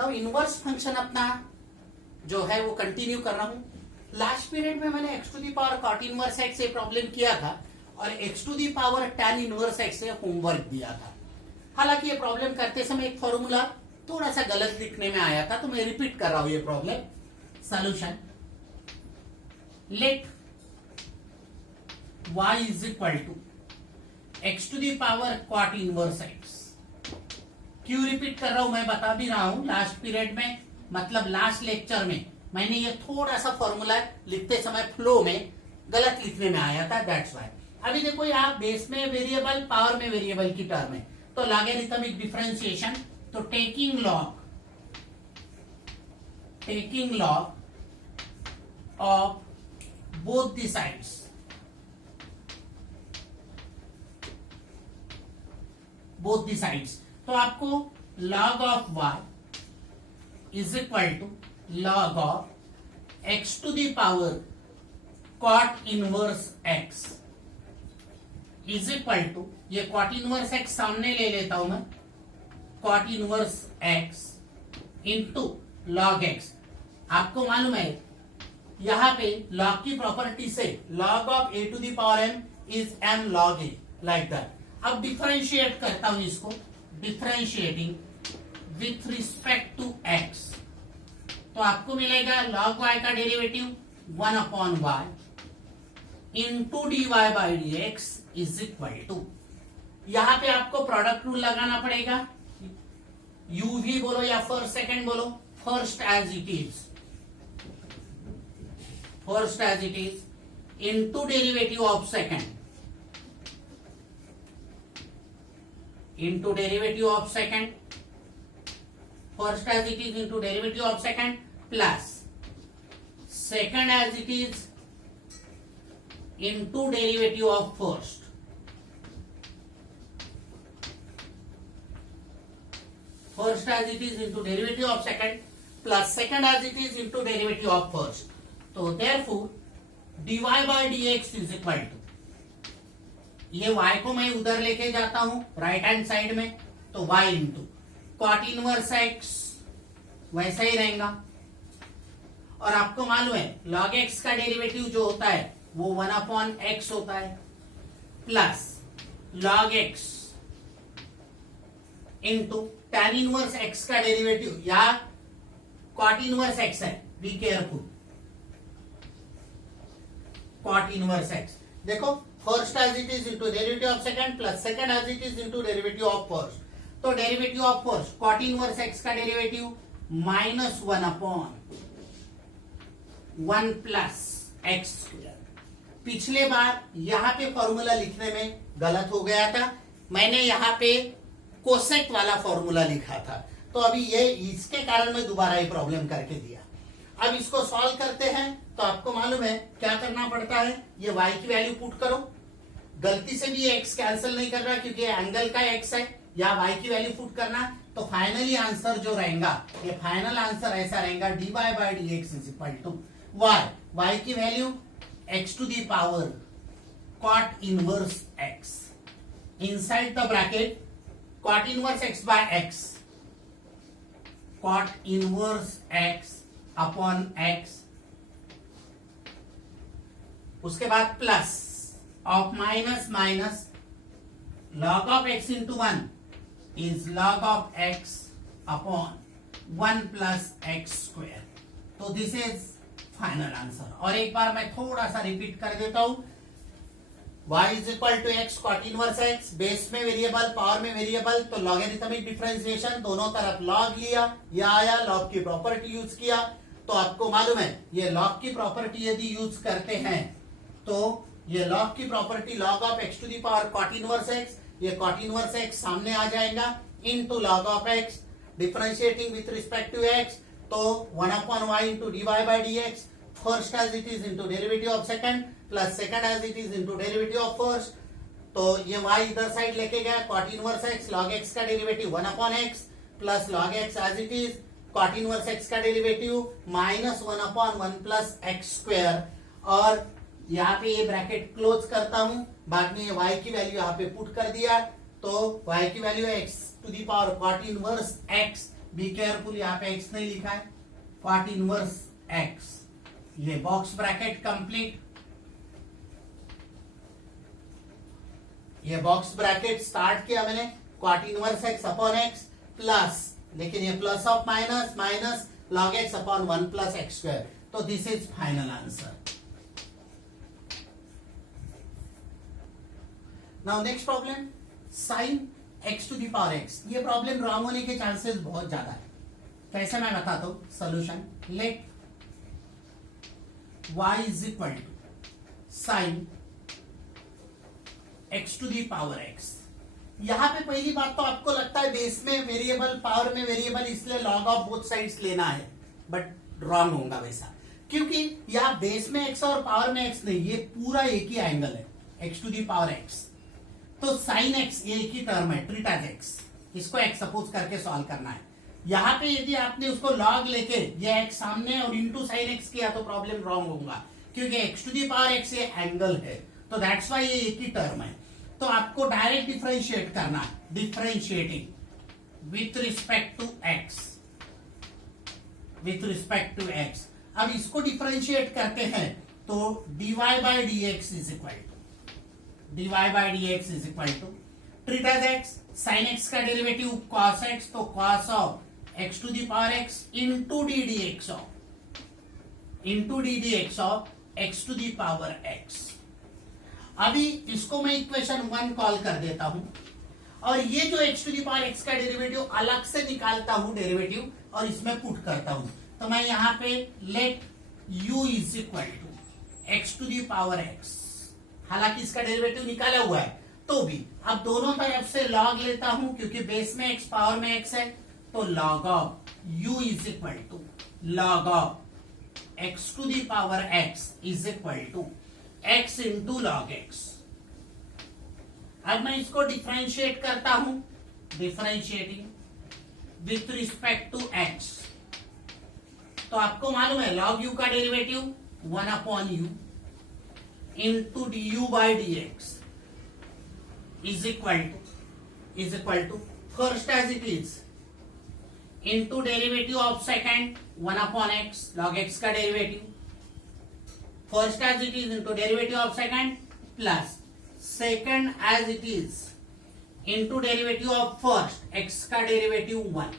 Now inverse function अपना जो है वो कंटिन्यू कर रहा हूं। लास्ट पीरियड में मैंने x to the power cot inverse x से प्रॉब्लम किया था और x to the power tan inverse x से होमवर्क दिया था। हालांकि ये प्रॉब्लम करते समय एक फॉर्मूला थोड़ा सा गलत दिखने में आया था, तो मैं रिपीट कर रहा हूं ये problem. Solution, let y is equal to x to the power cot inverse x। क्यों रिपीट कर रहा हूं, मैं बता भी रहा हूं। लास्ट पीरियड में मतलब लास्ट लेक्चर में मैंने ये थोड़ा सा फॉर्मूला लिखते समय फ्लो में गलत लिखने में आया था, दैट्स व्हाई। अभी देखो यहाँ बेस में वेरिएबल, पावर में वेरिएबल की टर्म है, तो लॉगरिथमिक डिफरेंशिएशन, तो taking log of both the sides, तो आपको log of y is equal to log of x to the power cot inverse x is equal to, ये cot inverse x सामने ले लेता हूं मैं, cot inverse x into log x। आपको मालूम है यहां पे log की प्रॉपर्टी से log of a to the power m is m log a, like that. अब डिफरेंशिएट करता हूं इसको, differentiating with respect to x, तो आपको मिलेगा log y का derivative 1 upon y into d y by d x is equal to, यहां पे आपको प्रोडक्ट रूल लगाना पड़ेगा, uv बोलो या फर्स्ट सेकंड बोलो, first as it is into derivative of second, into derivative of second, first as it is into derivative of second plus second as it is into derivative of first, first as it is into derivative of second plus second as it is into derivative of first, तो therefore dy by dx is equal to, ये y को मैं उधर लेके जाता हूं right hand side में, तो y into cot inverse x वैसा ही रहेगा। और आपको मालूम है log x का डेरिवेटिव जो होता है वो 1 अपॉन x होता है, plus log x into tan inverse x का डेरिवेटिव या कॉट इनवर्स x है, be careful, cot inverse x। देखो first as it is into derivative of second plus second as it is into derivative of first, तो derivative of first cot inverse x का derivative minus 1 upon 1 plus x square. पिछले बार यहां पे formula लिखने में गलत हो गया था, मैंने यहां पे कोसेक वाला फॉर्मूला लिखा था, तो अभी ये इसके कारण मैं दोबारा ये प्रॉब्लम करके दिया। अब इसको सॉल्व करते हैं, तो आपको मालूम है क्या करना पड़ता है, ये y की वैल्यू पुट करो, गलती से भी ये x कैंसिल नहीं कर रहा क्योंकि एंगल का x है, या y की वैल्यू पुट करना, तो फाइनली आंसर जो रहेगा, ये फाइनल आंसर ऐसा रहेगा dy by d x is equal to y की value x to the power cot inverse x inside the bracket cot inverse x by x, cot inverse x upon x, उसके बाद plus of minus minus log of x into 1 is log of x upon 1 plus x square, तो this is final answer. और एक बार मैं थोड़ा सा repeat कर देता हूं, y is equal to x cot inverse x, base में वेरिएबल पावर में वेरिएबल, तो लॉगरिथमिक डिफरेंशिएशन दोनों तरफ log लिया, यह आया log की प्रॉपर्टी यूज किया, तो आपको मालूम है ये log की प्रॉपर्टी यदि यूज करते हैं तो ये log की property log of x to the power cot inverse x, ये कॉट इनवर्स x सामने आ जाएगा into log of x, differentiating with respect to x, तो 1 upon y into dy by dx, first as it is into derivative of second plus second as it is into derivative of first, तो ये y इधर side लेके गया, cot inverse x, log x का derivative 1 upon x plus log x as it is, cot inverse x का derivative minus 1 upon 1 plus x square, और यहाँ पे ये ब्रैकेट क्लोज करता हूं, बाद में y की वैल्यू यहाँ पे पुट कर दिया, तो y की वैल्यू है x to the power cot inverse x be careful, यहाँ पे एक्स नहीं लिखा है, कॉट इनवर्स एक्स, ये बॉक्स ब्रैकेट कंप्लीट, ये बॉक्स ब्रैकेट स्टार्ट किया मैंने, cot inverse x upon x plus, लेकिन ये plus of minus minus log x upon 1 plus x square, तो this is final answer. Now next problem, sine x to the power x. ये problem wrong होने के chances बहुत ज्यादा है. कैसे मैं बताता हूं solution. Let y is equal to sine x to the power x. यहां पे पहली बात तो आपको लगता है बेस में वेरिएबल, पावर में वेरिएबल, इसलिए लॉग ऑफ बोथ साइड्स लेना है, बट रॉन्ग होगा वैसा, क्योंकि यहां बेस में एक्स और पावर में एक्स नहीं, ये पूरा एक ही एंगल है, x to the power x. तो साइन एक्स ये एक ही टर्म है, ट्रीट एज एक्स, इसको एक्स सपोज करके सॉल्व करना है. यहां पे यदि आपने उसको लॉग लेके ये एक्स सामने और इंटू साइन एक्स किया तो प्रॉब्लम रॉन्ग होगा, क्योंकि x to the power x ये एंगल है, तो दैट्स वाई ये एक ही टर्म है. तो आपको डायरेक्ट डिफरेंशिएट करना है, differentiating with respect to x, with respect to x. अब इसको डिफरेंशिएट करते हैं तो dy by d x is equal to, dy by d x is equal to treat as x, sine x का derivative cos x, तो cos of x to the power x into d d x of, into d d x of x to the power x. अभी इसको मैं equation 1 call कर देता हूं, और ये जो x to the power x का डेरिवेटिव अलग से निकालता हूं डेरिवेटिव, और इसमें पुट करता हूं. तो मैं यहां पे let u is equal to x to the power x, हालांकि इसका डेरिवेटिव निकाला हुआ है तो भी अब दोनों तरफ से लॉग लेता हूं, क्योंकि बेस में एक्स पावर में एक्स है, तो log of u is equal to log of x to the power x is equal to x into log x. अब मैं इसको डिफरेंशिएट करता हूं, differentiating with respect to x, तो आपको मालूम है लॉग u का derivative 1 upon u into d u by d x is equal to first as it is into derivative of second 1 upon x, log x का derivative first as it is into derivative of second plus second as it is into derivative of first, x का derivative 1.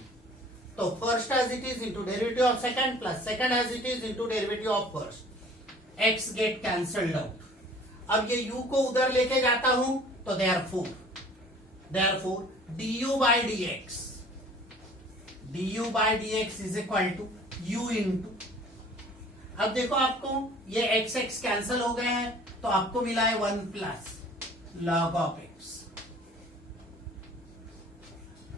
तो first as it is into derivative of second plus second as it is into derivative of first, x get cancelled out. अब ये u को उधर लेके जाता हूं तो therefore du by dx is equal to u into, अब देखो आपको ये x x कैंसिल हो गए हैं, तो आपको मिला है 1 plus log of x,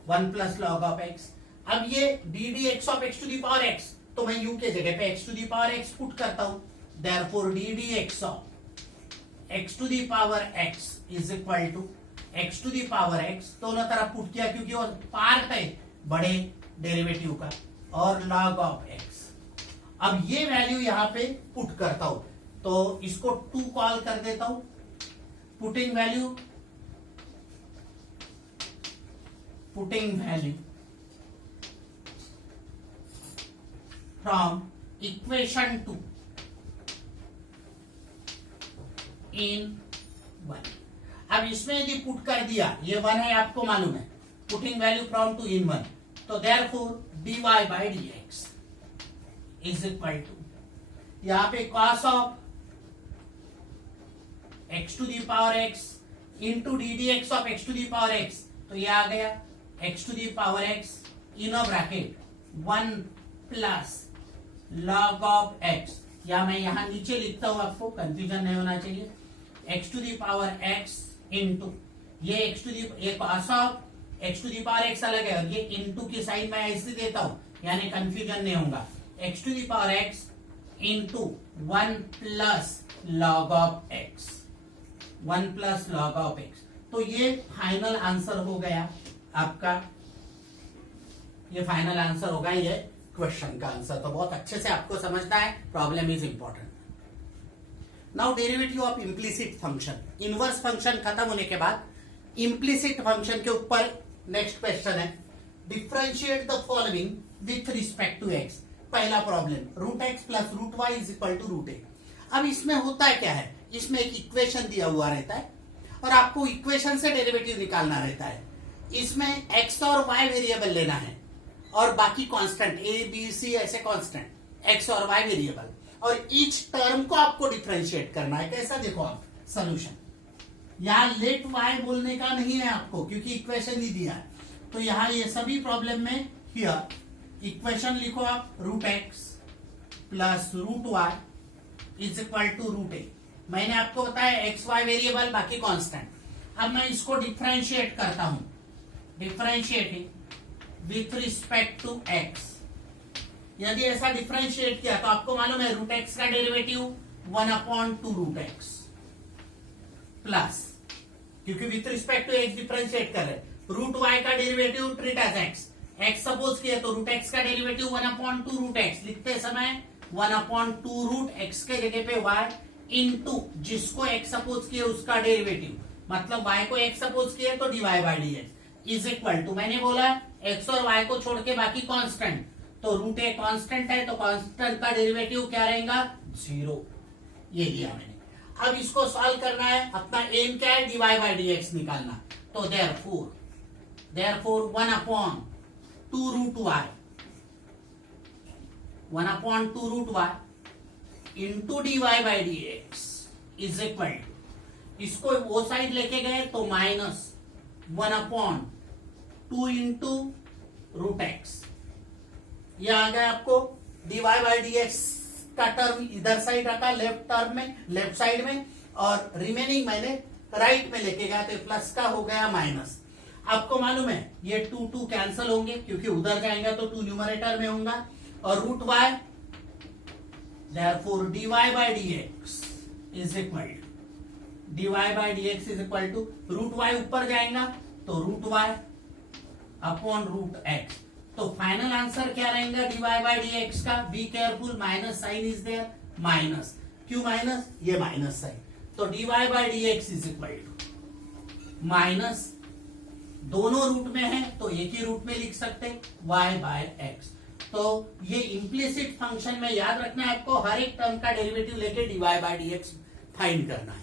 1 plus log of x. अब ये d d x of x to the power x, तो मैं u के जगह पे x to the power x put करता हूं, therefore d d x of x to the power x is equal to x to the power x, दोनों तरफ put किया क्योंकि वो पार्ट है बड़े डेरिवेटिव का, और लॉग ऑफ x. अब ये वैल्यू यहां पे पुट करता हूं, तो इसको 2 कॉल कर देता हूं, putting value from equation 2 in 1. अब इसमें यदि पुट कर दिया, ये 1 है आपको मालूम है, पुटिंग वैल्यू फ्रॉम 2 इन 1, तो therefore dy by d x is equal to, यहां पे cos of x to the power x into d d x of x to the power x, तो ये आ गया x to the power x in a bracket 1 plus log of x, या मैं यहां नीचे लिखता हूं, आपको कंफ्यूजन नहीं होना चाहिए, x to the power x into ये x टू दी, ये cos of x to the power x अलग है, और ये इंटू की साइन मैं ऐसे देता हूं, यानी कंफ्यूजन नहीं होगा, x to the power x into 1 plus log of x, 1 plus log of x. तो ये फाइनल आंसर हो गया आपका, ये फाइनल आंसर होगा ये क्वेश्चन का आंसर. तो बहुत अच्छे से आपको समझना है, problem is important. Now derivative of implicit function, inverse function खत्म होने के बाद इम्प्लिसिट फंक्शन के ऊपर नेक्स्ट क्वेश्चन है. Differentiate the following with respect to x. पहला problem root x plus root y is equal to root a. अब इसमें होता है क्या है, इसमें एक इक्वेशन दिया हुआ रहता है और आपको इक्वेशन से डेरिवेटिव निकालना रहता है। इसमें एक्स और वाई वेरिएबल लेना है और बाकी कांस्टेंट ए बी सी ऐसे कांस्टेंट एक्स और वाई वेरिएबल, और ईच टर्म को आपको डिफरेंशिएट करना है। कैसा, देखो आप सॉल्यूशन, यहां लेट वाई बोलने का नहीं है आपको क्योंकि इक्वेशन ही दिया है। तो यहां ये सभी प्रॉब्लम में हियर इक्वेशन लिखो आप, root x plus root y is equal to root a. मैंने आपको बताया एक्स वाई वेरिएबल बाकी कांस्टेंट। अब मैं इसको डिफरेंशिएट करता हूं, differentiating with respect to x. यदि ऐसा डिफरेंशिएट किया तो आपको मालूम है रूट एक्स का डेरिवेटिव 1/2 रूट एक्स प्लस, क्योंकि with respect to x differentiate कर रहे, रूट वाई का derivative treat as x. X suppose किया तो रूट एक्स का डेरिवेटिव 1/2 रूट एक्स, लिखते समय 1/2 रूट एक्स के जगह पे वाई इंटू जिसको एक्स सपोज किया उसका डेरिवेटिव, मतलब वाई को एक्स सपोज किया तो d y by d x is equal to, मैंने बोला एक्स और वाई को छोड़ के बाकी कांस्टेंट, तो रूट ए कांस्टेंट है तो कांस्टेंट का डेरिवेटिव क्या रहेगा, 0। ये दिया मैंने। अब इसको सॉल्व करना है, अपना एम क्या है, डीवाई बाई डी एक्स निकालना। तो देयरफॉर 1/2 root y, 1/2 root y into d y by d x is equal to, इसको वो साइड लेके गए तो माइनस 1/2 इंटू रूट एक्स। यह आ गया आपको डीवाई बाई डी एक्स का टर्म इधर साइड रखा लेफ्ट टर्म में, लेफ्ट साइड में, और रिमेनिंग मैंने राइट में लेके गया तो प्लस का हो गया माइनस। आपको मालूम है ये 2 कैंसिल होंगे क्योंकि उधर जाएंगे तो 2 न्यूमरेटर में होगा, और root y, therefore d y by d x is equal to, d y by d x is equal to, root y ऊपर जाएगा तो root y upon root x. तो फाइनल आंसर क्या रहेगा डीवाई बाई डी एक्स का, be careful, minus sign is there, minus, क्यों minus, ये minus sign, तो d y by d x is equal to minus, दोनों रूट में है तो एक ही रूट में लिख सकते y बाय एक्स। तो ये इम्प्लिसिट फंक्शन में याद रखना है आपको, हर एक टर्म का डेरिवेटिव लेके d y by d x find करना है।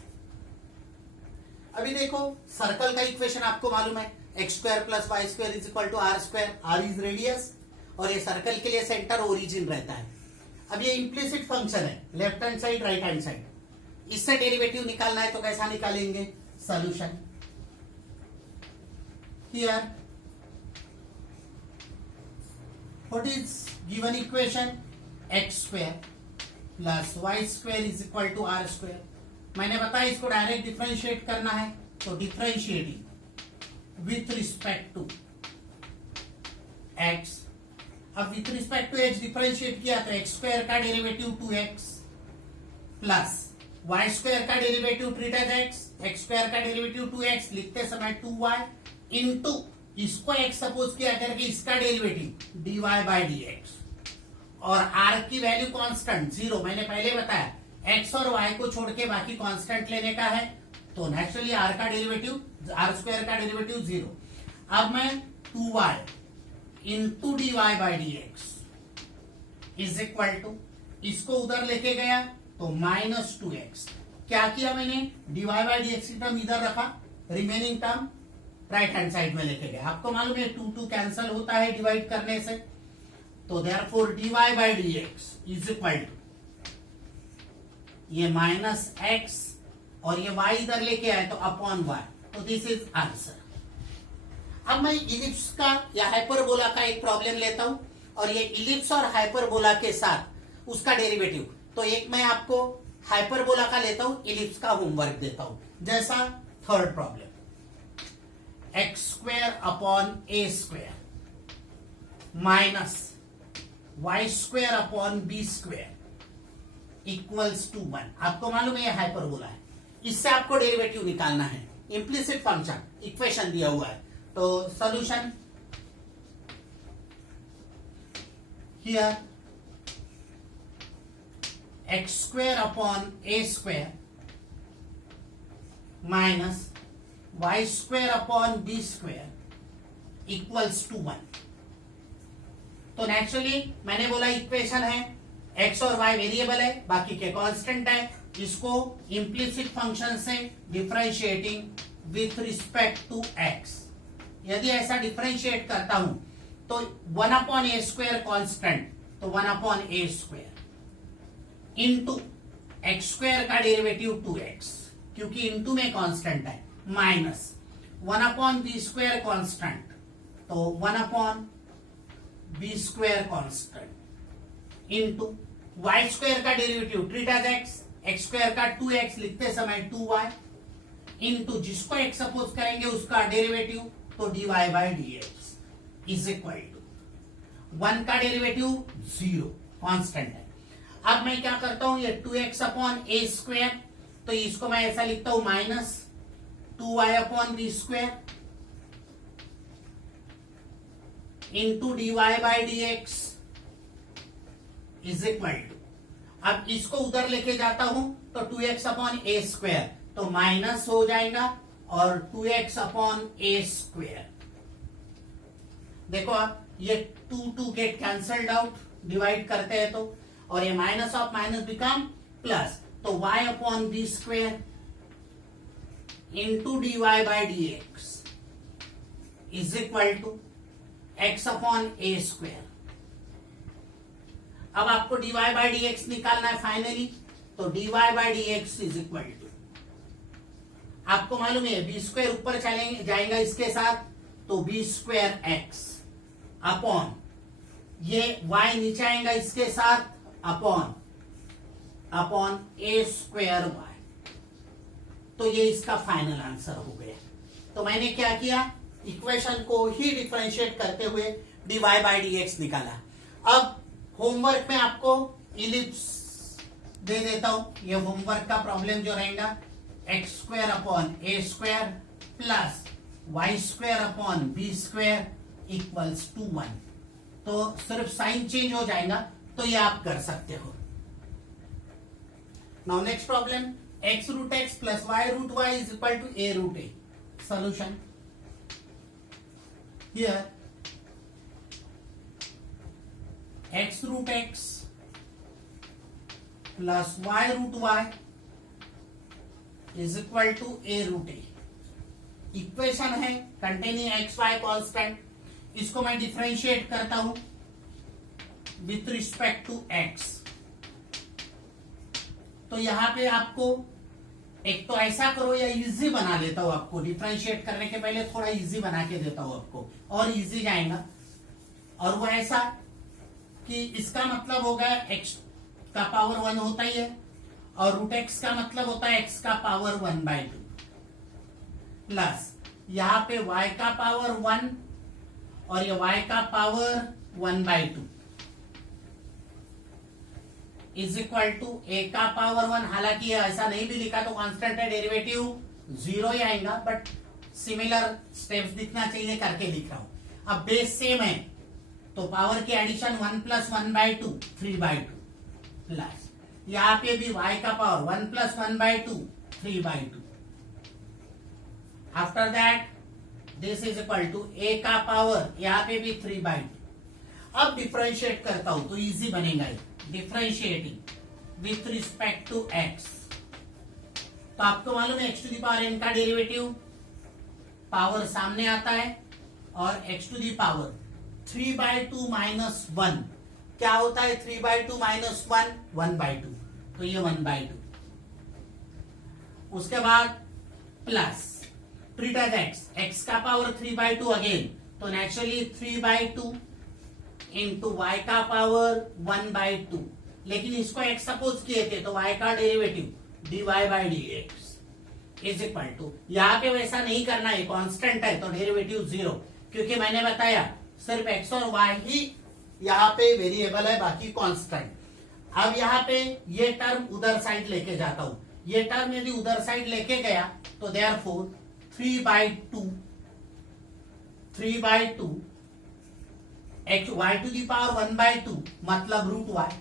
अभी देखो सर्कल का इक्वेशन आपको मालूम है, x square plus y square is equal to r square, r is radius और ये सर्कल के लिए सेंटर ओरिजिन रहता है। अब ये इम्प्लिसिट फंक्शन है, left hand side right hand side, इससे डेरिवेटिव निकालना है तो कैसा निकालेंगे, solution here what is given equation, x square plus y square is equal to r square। मैंने बताया इसको डायरेक्ट डिफरेंशिएट करना है तो differentiating with respect to x। अब with respect to x differentiate किया तो x स्क्वायर का derivative 2x plus y square का derivative treat as x, x square का डेरिवेटिव 2x, लिखते समय 2y इंटू इसको x सपोज किया करके इसका derivative dy by d x, और r की वैल्यू कांस्टेंट 0, मैंने पहले बताया x और y को छोड़ के बाकी कांस्टेंट लेने का है तो नेचुरली r का डेरिवेटिव, r स्क्वायर का डेरिवेटिव 0। अब मैं 2y into dy by d x is equal to, इसको उधर लेके गया तो माइनस 2x। क्या किया मैंने, dy बाई डी एक्स की टर्म इधर रखा, remaining term right hand side में लेके गए। आपको मालूम है 2 कैंसिल होता है डिवाइड करने से, तो therefore dy by d x is equal to, ये माइनस x और ये y इधर लेके आए तो अपॉन y, तो दिस इज आंसर। अब मैं इलिप्स का या हाइपरबोला का एक प्रॉब्लम लेता हूं और ये इलिप्स और हाइपरबोला के साथ उसका डेरिवेटिव, तो एक मैं आपको हाइपरबोला का लेता हूं, इलिप्स का होमवर्क देता हूं। जैसा third problem, x square upon a square minus y square upon b square equals to 1। आपको मालूम है ये हाइपरबोला है, इससे आपको डेरिवेटिव निकालना है, इम्प्लिसिट फंक्शन इक्वेशन दिया हुआ है। तो solution here x square upon a square minus y square upon b square equals to 1। तो नेचुरली मैंने बोला इक्वेशन है x और y वेरिएबल है, बाकी के कांस्टेंट है, इसको इम्प्लिसिट फंक्शन से differentiating with respect to x। यदि ऐसा डिफरेंशिएट करता हूं तो 1/a² कांस्टेंट, तो 1/a² इंटू x² का डेरिवेटिव 2x, क्योंकि इंटू में कांस्टेंट है, माइनस 1/b² कांस्टेंट, तो 1/b² कांस्टेंट इंटू y² का डेरिवेटिव ट्रीट एज x² का 2x लिखते समय 2y इंटू जिसको x सपोज करेंगे उसका डेरिवेटिव, तो dy by dx is equal to 1 का डेरिवेटिव 0 कांस्टेंट है। अब मैं क्या करता हूं, ये 2x/a², तो इसको मैं ऐसा लिखता हूं minus 2y/b² into dy by dx is equal to, अब इसको उधर लेके जाता हूं तो 2x/a², तो माइनस हो जाएगा और 2x/a²। देखो आप ये 2 गेट कैंसल्ड आउट, डिवाइड करते हैं तो, और ये minus of minus become plus, तो y/b² into dy by dx is equal to x/a²। अब आपको dy बाई dx निकालना है फाइनली, तो dy by dx is equal to, आपको मालूम है b² ऊपर चलेंगे जाएगा इसके साथ, तो b²x अपॉन ये y नीचे आएगा इसके साथ अपॉन a²y, तो ये इसका फाइनल आंसर हो गया। तो मैंने क्या किया, इक्वेशन को ही डिफरेंशिएट करते हुए dy बाई dx निकाला। अब होमवर्क में आपको इलिप्स दे देता हूं, ये होमवर्क का प्रॉब्लम जो रहेगा x²/a² plus y²/b² equals to 1, तो सिर्फ साइन चेंज हो जाएगा, तो ये आप कर सकते हो। Now next problem, x√x plus y√y is equal to a√a। Solution here x√x plus y√y is equal to a√a। Equation है कंटेनिंग x y कांस्टेंट, इसको मैं डिफरेंशिएट करता हूं विथ रिस्पेक्ट टू x। तो यहां पे आपको एक तो ऐसा करो या इजी बना देता हूं, आपको डिफरेंशिएट करने के पहले थोड़ा इजी बना के देता हूं आपको, और इजी जाएगा। और वो ऐसा कि इसका मतलब होगा x का पावर 1 होता ही है, और √x का मतलब होता है x का पावर 1/2 प्लस यहां पे y का पावर 1 और ये y का power 1/2 is equal to a का पावर 1। हालांकि ऐसा नहीं भी लिखा तो कांस्टेंट है, डेरिवेटिव 0 ही आएगा, बट सिमिलर स्टेप्स दिखना चाहिए करके लिख रहा हूं। अब बेस सेम है तो पावर की एडिशन 1 प्लस 1/2 3/2 प्लस यहां पे भी y का power 1 plus 1/2 3/2। After that this is equal to a का पावर यहां पे भी 3/2। अब डिफरेंशिएट करता हूं तो इजी बनेगा, differentiating with respect to x। तो आपको मालूम है x to the power n का डेरिवेटिव पावर सामने आता है, और x to the power 3/2 minus 1 क्या होता है, 3/2 माइनस 1 1/2, तो ये 1/2। उसके बाद प्लस ट्रीट एज x का पावर 3/2 अगेन, तो नेचुरली 3/2 इंटू y का पावर 1/2, लेकिन इसको x सपोज किए थे तो y का derivative dy by dx is equal to, यहाँ पे वैसा नहीं करना है, कांस्टेंट है तो डेरिवेटिव 0, क्योंकि मैंने बताया सिर्फ x और y ही यहाँ पे वेरिएबल है, बाकी कांस्टेंट। अब यहाँ पे ये टर्म उधर साइड लेके जाता हूं, ये टर्म यदि उधर साइड लेके गया तो therefore 3/2 x y to the power 1/2 मतलब √y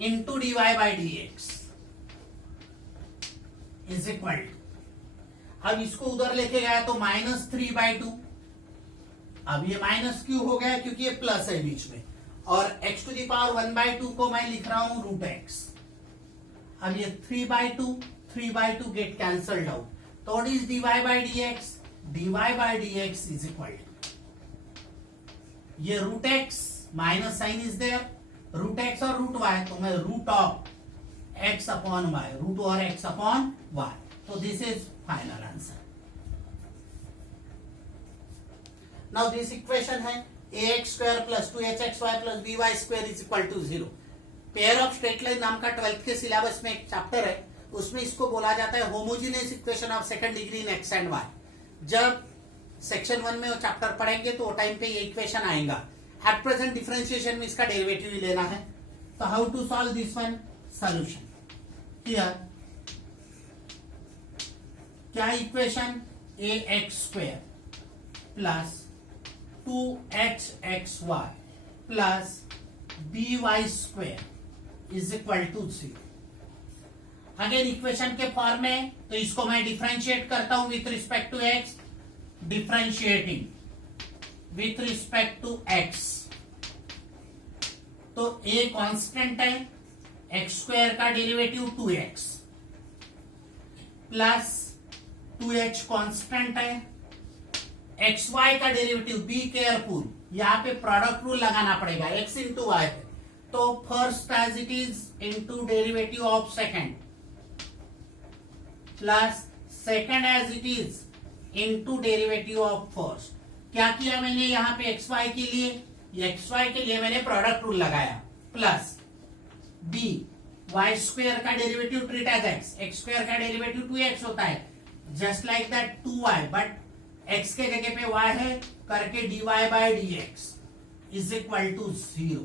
into dy by dx is equal to, अब इसको उधर लेके गया तो -3/2 अब ये माइनस क्यों हो गया, क्योंकि ये प्लस है बीच में, और x टू दी पावर 1/2 को मैं लिख रहा हूं रूट एक्स। अब ये 3/2 गेट कैंसल्ड आउट, तो what is dy by dx? dy by dx is equal to ये root x minus sign is there, root x और रूट वाई, तो मैं root of x upon y, root और x upon y, तो this is final answer. Now this equation है ax square plus 2hxy plus by square is equal to 0। Pair of straight line नाम का 12th के syllabus में एक chapter है, उसमें इसको बोला जाता है homogeneous equation of second degree in x and y. जब सेक्शन 1 में वो चैप्टर पढ़ेंगे तो वो टाइम पे ये इक्वेशन आएगा। एट प्रेजेंट डिफरेंशिएशन में इसका डेरिवेटिव ही लेना है। तो how to solve this one? Solution here, क्या equation ax square plus 2hxy plus by square is equal to 0। Again equation के फॉर्म में, तो इसको मैं डिफरेंशिएट करता हूं with respect to x, differentiating with respect to x, तो a constant है, x स्क्वायर का derivative 2x plus 2h constant है, xy का डेरिवेटिव, बी केयरफुल, यहां पे प्रोडक्ट रूल लगाना पड़ेगा, x इंटू वाई है, तो first as it is into derivative of second plus second as it is into derivative of first. क्या किया मैंने यहां पे xy के लिए? xy के लिए मैंने प्रोडक्ट रूल लगाया, प्लस b y स्क्वायर का derivative treat as x square का डेरिवेटिव 2x होता है, just like that 2y, but x के जगह पे y है, करके dy by dx is equal to 0।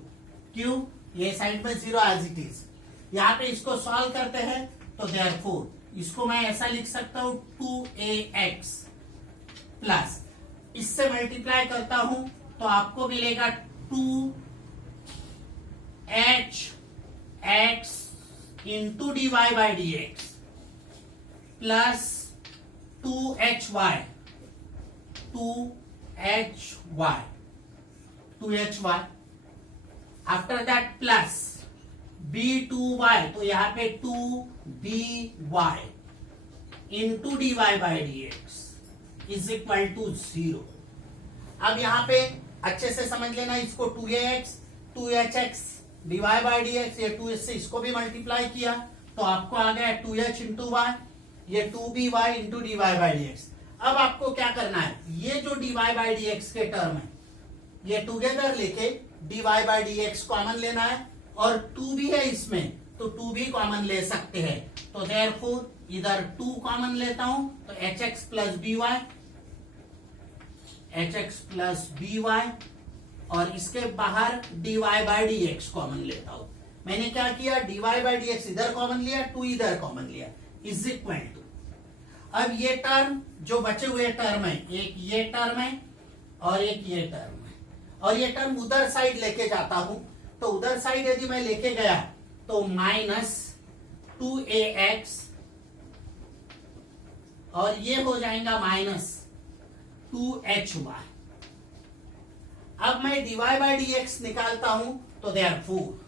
क्यों? ये साइड में 0 एज इट इज। यहां पे इसको सॉल्व करते हैं, तो देयरफॉर इसको मैं ऐसा लिख सकता हूं 2ax प्लस, इससे मल्टीप्लाई करता हूं तो आपको मिलेगा 2hx into dy by dx plus 2hy 2hy after that plus b2y, तो यहां पे 2by into dy by dx is equal to 0। अब यहां पे अच्छे से समझ लेना इसको, 2ax 2hx dy by dx, ये 2 से इसको भी मल्टीप्लाई किया तो आपको आ गया 2h इंटू वाई, ये 2by into dy by dx। अब आपको क्या करना है, ये जो dy बाई dx के टर्म है ये टुगेदर लेके dy बाई dx कॉमन लेना है, और 2 भी है इसमें तो 2 भी कॉमन ले सकते हैं, तो देयरफॉर इधर 2 कॉमन लेता हूं तो hx प्लस by, और इसके बाहर dy बाई dx कॉमन लेता हूं। मैंने क्या किया, dy बाई dx इधर कॉमन लिया, 2 इधर कॉमन लिया, इज इक्वल टू, अब ये टर्म जो बचे हुए टर्म है, एक ये टर्म है और एक ये टर्म है, और ये टर्म उधर साइड लेके जाता हूं, तो उधर साइड यदि मैं लेके गया तो माइनस 2ax, और ये हो जाएगा माइनस 2hy। अब मैं dy बाई dx निकालता हूं तो therefore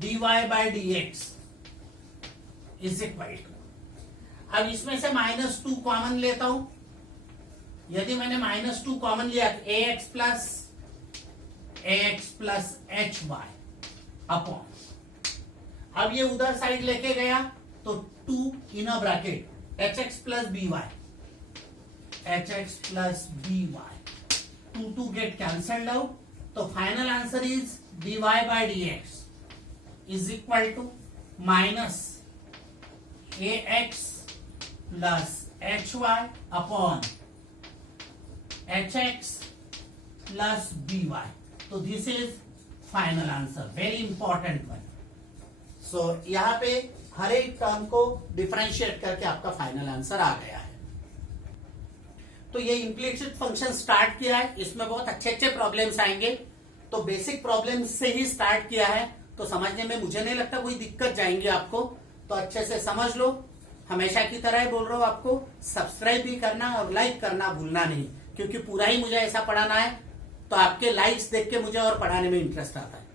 dy by dx is equal to, अब इसमें से -2 कॉमन लेता हूं, यदि मैंने -2 कॉमन लिया तो ax प्लस hy अपॉन, अब ये उधर साइड लेके गया तो 2 in a bracket hx plus by 2 get cancelled out, तो final answer is dy by dx is equal to minus ax plus hy upon hx plus by, तो this is final answer, very important one. So यहां पे हर एक term को differentiate करके आपका final answer आ गया है। तो ये इम्प्लिसिट फंक्शन स्टार्ट किया है, इसमें बहुत अच्छे अच्छे प्रॉब्लम्स आएंगे, तो बेसिक प्रॉब्लम से ही स्टार्ट किया है, तो समझने में मुझे नहीं लगता कोई दिक्कत जाएंगी आपको, तो अच्छे से समझ लो। हमेशा की तरह बोल रहा हूं आपको सब्सक्राइब भी करना और लाइक करना भूलना नहीं, क्योंकि पूरा ही मुझे ऐसा पढ़ाना है, तो आपके लाइक्स देख के मुझे और पढ़ाने में इंटरेस्ट आता है।